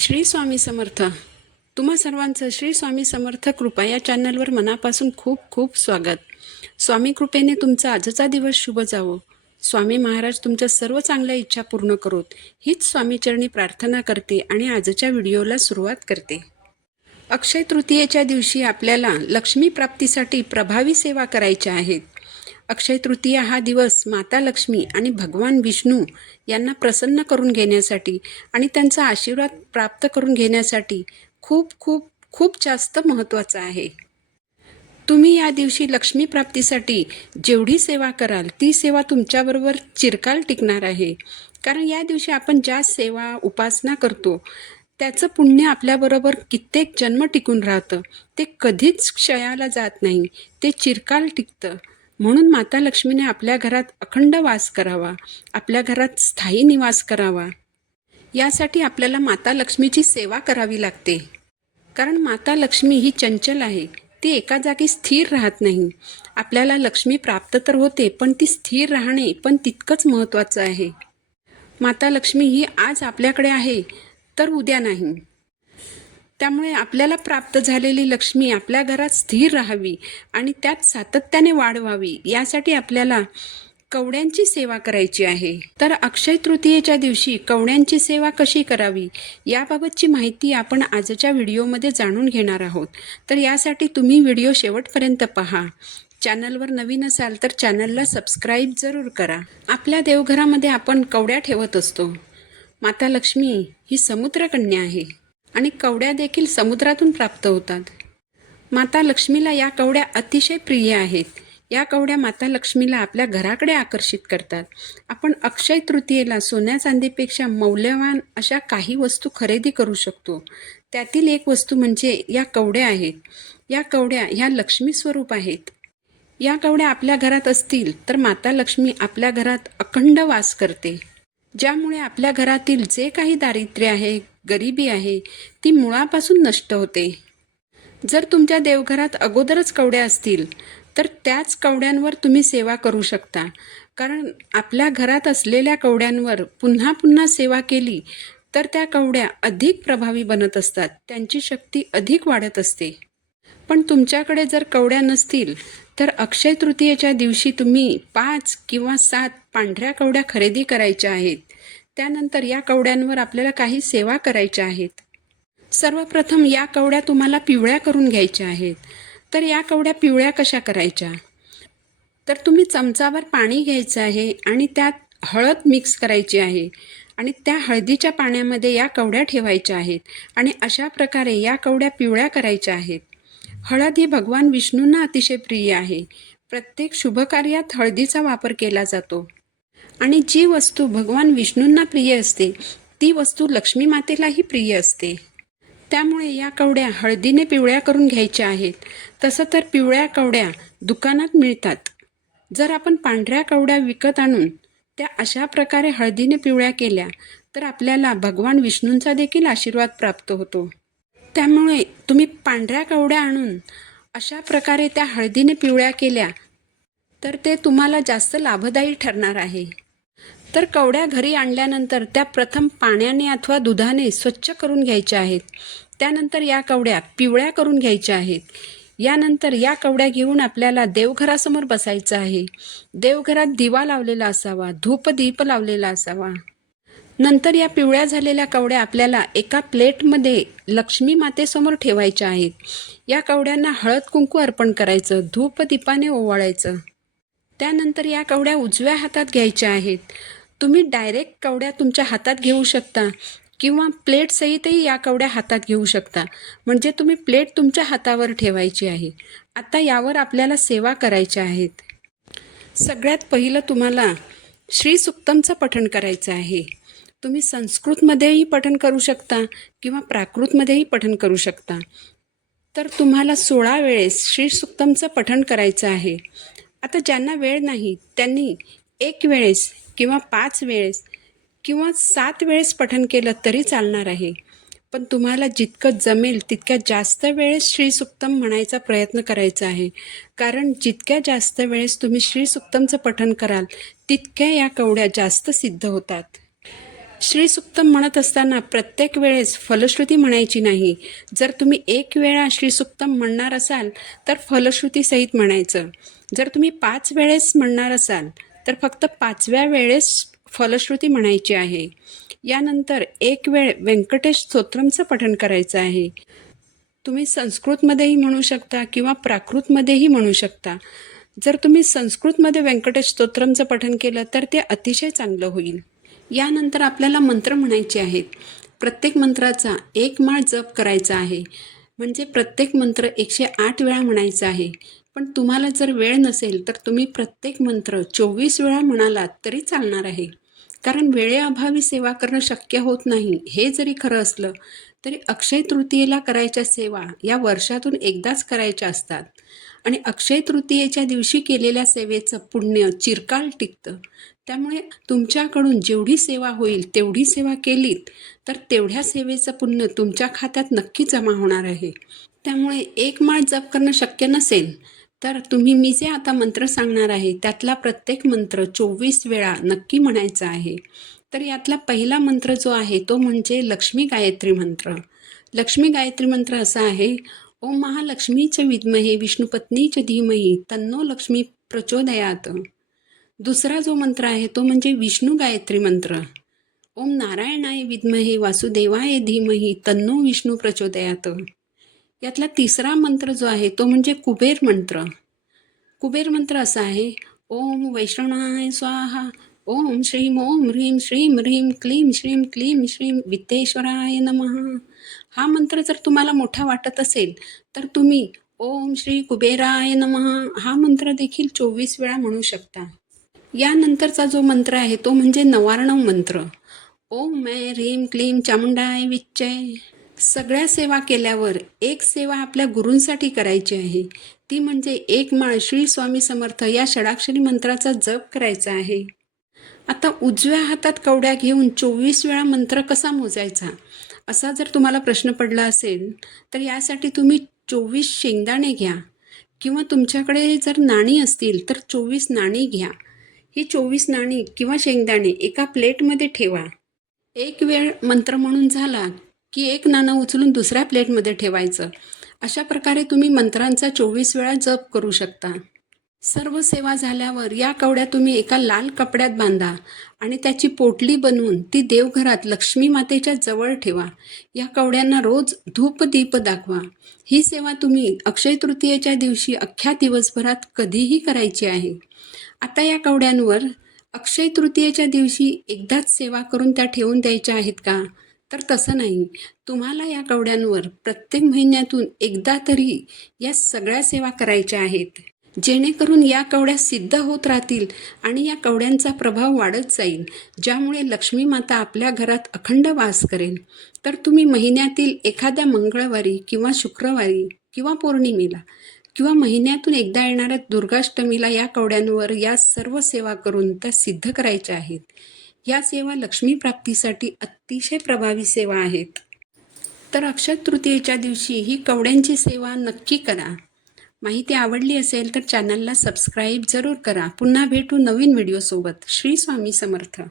श्री स्वामी समर्थ. तुम्हा सर्वांचं श्री स्वामी समर्थ कृपा या चॅनलवर मनापासून खूप खूप स्वागत. स्वामी कृपेने तुमचा आजचा दिवस शुभ जावो. स्वामी महाराज तुमच्या सर्व चांगल्या इच्छा पूर्ण करोत. हीच स्वामीचरणी प्रार्थना करते आणि आजच्या व्हिडिओला सुरुवात करते. अक्षय तृतीयेच्या दिवशी आपल्याला लक्ष्मी प्राप्तीसाठी प्रभावी सेवा करायच्या आहेत. अक्षय तृतीया हा दिवस माता लक्ष्मी आणि भगवान विष्णू यांना प्रसन्न करून घेण्यासाठी आणि त्यांचा आशीर्वाद प्राप्त करून घेण्यासाठी खूप खूप खूप जास्त महत्त्वाचा आहे. तुम्ही या दिवशी लक्ष्मी प्राप्तीसाठी जेवढी सेवा कराल ती सेवा तुमच्याबरोबर चिरकाल टिकणार आहे. कारण या दिवशी आपण ज्या सेवा उपासना करतो त्याचं पुण्य आपल्याबरोबर कित्येक जन्म टिकून राहतं. ते कधीच क्षयाला जात नाही. ते चिरकाल टिकतं. म्हणून माता लक्ष्मीने आपल्या घरात अखंड वास करावा आपल्या घरात स्थायी निवास करावा. यासाठी आपल्याला माता लक्ष्मीची सेवा करावी लागते. कारण माता लक्ष्मी ही चंचल आहे ती एका जागी स्थिर राहत नाही. आपल्याला लक्ष्मी प्राप्त तर होते पण ती स्थिर राहणे पण तितकंच महत्त्वाचं आहे. माता लक्ष्मी ही आज आपल्याकडे आहे तर उद्या नाही. त्यामुळे आपल्याला प्राप्त झालेली लक्ष्मी आपल्या घरात स्थिर राहावी आणि त्यात सातत्याने वाढ व्हावी यासाठी आपल्याला कवड्यांची सेवा करायची आहे. तर अक्षय तृतीयेच्या दिवशी कवड्यांची सेवा कशी करावी याबाबतची माहिती आपण आजच्या व्हिडिओमध्ये जाणून घेणार आहोत. तर यासाठी तुम्ही व्हिडिओ शेवटपर्यंत पहा. चॅनलवर नवीन असाल तर चॅनलला सबस्क्राईब जरूर करा. आपल्या देवघरामध्ये आपण कवड्या ठेवत असतो. माता लक्ष्मी ही समुद्रकन्या आहे. आणि कवड्या देखील समुद्रातून प्राप्त होतात. माता लक्ष्मीला या कवड्या अतिशय प्रिय आहेत. या कवड्या माता लक्ष्मीला आपल्या घराकडे आकर्षित करतात. आपण अक्षय तृतीयेला सोन्या चांदीपेक्षा मौल्यवान अशा काही वस्तू खरेदी करू शकतो. त्यातील एक वस्तू म्हणजे या कवड्या आहेत. या कवड्या ह्या लक्ष्मी स्वरूप आहेत. या कवड्या आपल्या घरात असतील तर माता लक्ष्मी आपल्या घरात अखंड वास करते. ज्यामुळे आपल्या घरातील जे काही दारिद्र्य आहे गरिबी आहे ती मुळापासून नष्ट होते. जर तुमच्या देवघरात अगोदरच कवड्या असतील तर त्याच कवड्यांवर तुम्ही सेवा करू शकता. कारण आपल्या घरात असलेल्या कवड्यांवर पुन्हा पुन्हा सेवा केली तर त्या कवड्या अधिक प्रभावी बनत असतात त्यांची शक्ती अधिक वाढत असते. पण तुमच्याकडे जर कवड्या नसतील तर अक्षय तृतीयेच्या दिवशी तुम्ही पाच किंवा सात पांढऱ्या कवड्या खरेदी करायच्या आहेत. त्यानंतर या कवड्यांवर आपल्याला काही सेवा करायच्या आहेत. सर्वप्रथम या कवड्या तुम्हाला पिवळ्या करून घ्यायच्या आहेत. तर या कवड्या पिवळ्या कशा करायच्या? तर तुम्ही चमचावर पाणी घ्यायचं आहे आणि त्यात हळद मिक्स करायची आहे आणि त्या हळदीच्या पाण्यामध्ये या कवड्या ठेवायच्या आहेत आणि अशा प्रकारे या कवड्या पिवळ्या करायच्या आहेत. हळद ही भगवान विष्णूंना अतिशय प्रिय आहे. प्रत्येक शुभकार्यात हळदीचा वापर केला जातो. आणि जी वस्तू भगवान विष्णूंना प्रिय असते ती वस्तू लक्ष्मी मातेलाही प्रिय असते. त्यामुळे या कवड्या हळदीने पिवळ्या करून घ्यायच्या आहेत. तसं तर पिवळ्या कवड्या दुकानात मिळतात. जर आपण पांढऱ्या कवड्या विकत आणून त्या अशा प्रकारे हळदीने पिवळ्या केल्या तर आपल्याला भगवान विष्णूंचा देखील आशीर्वाद प्राप्त होतो. त्यामुळे तुम्ही पांढऱ्या कवड्या आणून अशा प्रकारे त्या हळदीने पिवळ्या केल्या तर ते तुम्हाला जास्त लाभदायी ठरणार आहे. तर कवड्या घरी आणल्यानंतर त्या प्रथम पाण्याने अथवा दुधाने स्वच्छ करून घ्यायच्या आहेत. त्यानंतर या कवड्या पिवळ्या करून घ्यायच्या आहेत. यानंतर या कवड्या घेऊन आपल्याला देवघरासमोर बसायचं आहे. देवघरात दिवा लावलेला असावा धूप दीप लावलेला असावा. नंतर या पिवळ्या झालेल्या कवड्या आपल्याला एका प्लेटमध्ये लक्ष्मी मातेसमोर ठेवायच्या आहेत. या कवड्यांना हळद कुंकू अर्पण करायचं धूप दीपाने ओवाळायचं. त्यानंतर या कवड्या उजव्या हातात घ्यायच्या आहेत. तुम्ही डायरेक्ट कवड्या तुमच्या हातात घेऊ शकता किंवा प्लेटसहितही या कवड्या हातात घेऊ शकता. म्हणजे तुम्ही प्लेट तुमच्या हातावर ठेवायची आहे. आता यावर आपल्याला सेवा करायच्या आहेत. सगळ्यात पहिलं तुम्हाला श्री सुक्तमचं पठण करायचं आहे. तुम्ही संस्कृतमध्येही पठण करू शकता किंवा प्राकृतमध्येही पठण करू शकता. तर तुम्हाला सोळा वेळेस श्री सुक्तमचं पठण करायचं आहे. आता ज्यांना वेळ नाही त्यांनी एक वेळेस किंवा पाच वेळेस किंवा सात वेळेस पठन केलं तरी चालणार आहे. पण तुम्हाला जितकं जमेल तितक्या जास्त वेळेस श्रीसुक्तम म्हणायचा प्रयत्न करायचा आहे. कारण जितक्या जास्त वेळेस तुम्ही श्रीसुक्तमचं पठन कराल तितक्या या कवड्या जास्त सिद्ध होतात. श्री सुक्तम म्हणत असताना प्रत्येक वेळेस फलश्रुती म्हणायची नाही. जर तुम्ही एक वेळा श्री सुक्तम म्हणणार असाल तर फलश्रुतीसहित म्हणायचं. जर तुम्ही पाच वेळेस म्हणणार असाल तर फक्त पाचव्या वेळेस फलश्रुती म्हणायची आहे. यानंतर एक वेळ व्यंकटेश स्तोत्रमचं पठण करायचं आहे. तुम्ही संस्कृतमध्येही म्हणू शकता किंवा प्राकृतमध्येही म्हणू शकता. जर तुम्ही संस्कृतमध्ये व्यंकटेश स्तोत्रमचं पठण केलं तर ते अतिशय चांगलं होईल. यानंतर आपल्याला मंत्र म्हणायचे आहेत. प्रत्येक मंत्राचा एक माळ जप करायचा आहे. म्हणजे प्रत्येक मंत्र एकशे आठ वेळा म्हणायचा आहे. पण तुम्हाला जर वेळ नसेल तर तुम्ही प्रत्येक मंत्र चोवीस वेळा म्हणालात तरी चालणार आहे. कारण वेळेअभावी सेवा करणं शक्य होत नाही हे जरी खरं असलं तरी अक्षय तृतीयेला करायच्या सेवा या वर्षातून एकदाच करायच्या असतात. आणि अक्षय तृतीयेच्या दिवशी केलेल्या सेवेचं पुण्य चिरकाल टिकतं. त्यामुळे तुमच्याकडून जेवढी सेवा होईल तेवढी सेवा केलीत तर तेवढ्या सेवेचं पुण्य तुमच्या खात्यात नक्की जमा होणार आहे. त्यामुळे एक माळ जप करणं शक्य नसेल तर तुम्ही मी जे आता मंत्र सांगणार आहे त्यातला प्रत्येक मंत्र चोवीस वेळा नक्की म्हणायचा आहे. तर यातला पहिला मंत्र जो आहे तो म्हणजे लक्ष्मी गायत्री मंत्र. लक्ष्मी गायत्री मंत्र असा आहे ओम महालक्ष्मीच विद्महे विष्णुपत्नीच धीमही तन्नो लक्ष्मी प्रचोदयात. दुसरा जो मंत्र आहे तो म्हणजे विष्णू गायत्री मंत्र. ओम नारायणाय विद्महे वासुदेवाय धीमही तन्नो विष्णू प्रचोदयात. यातला तिसरा मंत्र जो आहे तो म्हणजे कुबेर मंत्र. कुबेर मंत्र असा आहे ओम वैष्णवाय स्वाहा ओम श्रीम ओम ह्रीम श्रीम ह्रीम क्लीम श्रीम क्लीम श्रीम वित्तेश्वराय नमः. हा मंत्र जर तुम्हाला मोठा वाटत असेल तर तुम्ही ओम श्री कुबेराय नमः हा मंत्र देखील चोवीस वेळा म्हणू शकता. यानंतरचा जो मंत्र आहे तो म्हणजे नवारणव मंत्र. ओम मै ह्रीम क्लीम चामुंडाय विच्चय सगळ्या सेवा केल्यावर एक सेवा आपल्या गुरूंसाठी करायची आहे. ती म्हणजे एक माळ श्री स्वामी समर्थ या षडाक्षरी मंत्राचा जप करायचा आहे. आता उजव्या हातात कवड्या घेऊन चोवीस वेळा मंत्र कसा मोजायचा? असा जर तुम्हाला प्रश्न पडला असेल तर यासाठी तुम्ही चोवीस शेंगदाणे घ्या. किंवा तुमच्याकडे जर नाणी असतील तर चोवीस नाणी घ्या. ही चोवीस नाणी किंवा शेंगदाणे एका प्लेटमध्ये ठेवा. एक वेळ मंत्र म्हणून झाला की एक नाणं उचलून दुसऱ्या प्लेटमध्ये ठेवायचं. अशा प्रकारे तुम्ही मंत्रांचा चोवीस वेळा जप करू शकता. सर्व सेवा झाल्यावर या कवड्या तुम्ही एका लाल कपड्यात बांधा आणि त्याची पोटली बनवून ती देवघरात लक्ष्मी मातेच्या जवळ ठेवा. या कवड्यांना रोज धूप दीप दाखवा. ही सेवा तुम्ही अक्षय तृतीयेच्या दिवशी अख्ख्या दिवसभरात कधीही करायची आहे. आता या कवड्यांवर अक्षय तृतीयेच्या दिवशी एकदाच सेवा करून त्या ठेवून द्यायच्या आहेत का? तर तसं नाही. तुम्हाला या कवड्यांवर प्रत्येक महिन्यातून एकदा तरी या सगळ्या सेवा करायच्या आहेत. जेणेकरून या कवड्या सिद्ध होत राहतील आणि या कवड्यांचा प्रभाव वाढत जाईल ज्यामुळे लक्ष्मी माता आपल्या घरात अखंड वास करेल. तर तुम्ही महिन्यातील एखाद्या मंगळवारी किंवा शुक्रवारी किंवा पौर्णिमेला किंवा महिन्यातून एकदा येणाऱ्या दुर्गाष्टमीला या कवड्यांवर या सर्व सेवा करून त्या सिद्ध करायच्या आहेत. या सेवा लक्ष्मी प्राप्तीसाठी अतिशय प्रभावी सेवा आहेत. तर अक्षय तृतीयेच्या दिवशी ही कवड्यांची सेवा नक्की करा. माहिती आवडली असेल तर चॅनलला सबस्क्राईब जरूर करा. पुन्हा भेटू नवीन व्हिडिओसोबत श्री स्वामी समर्थ.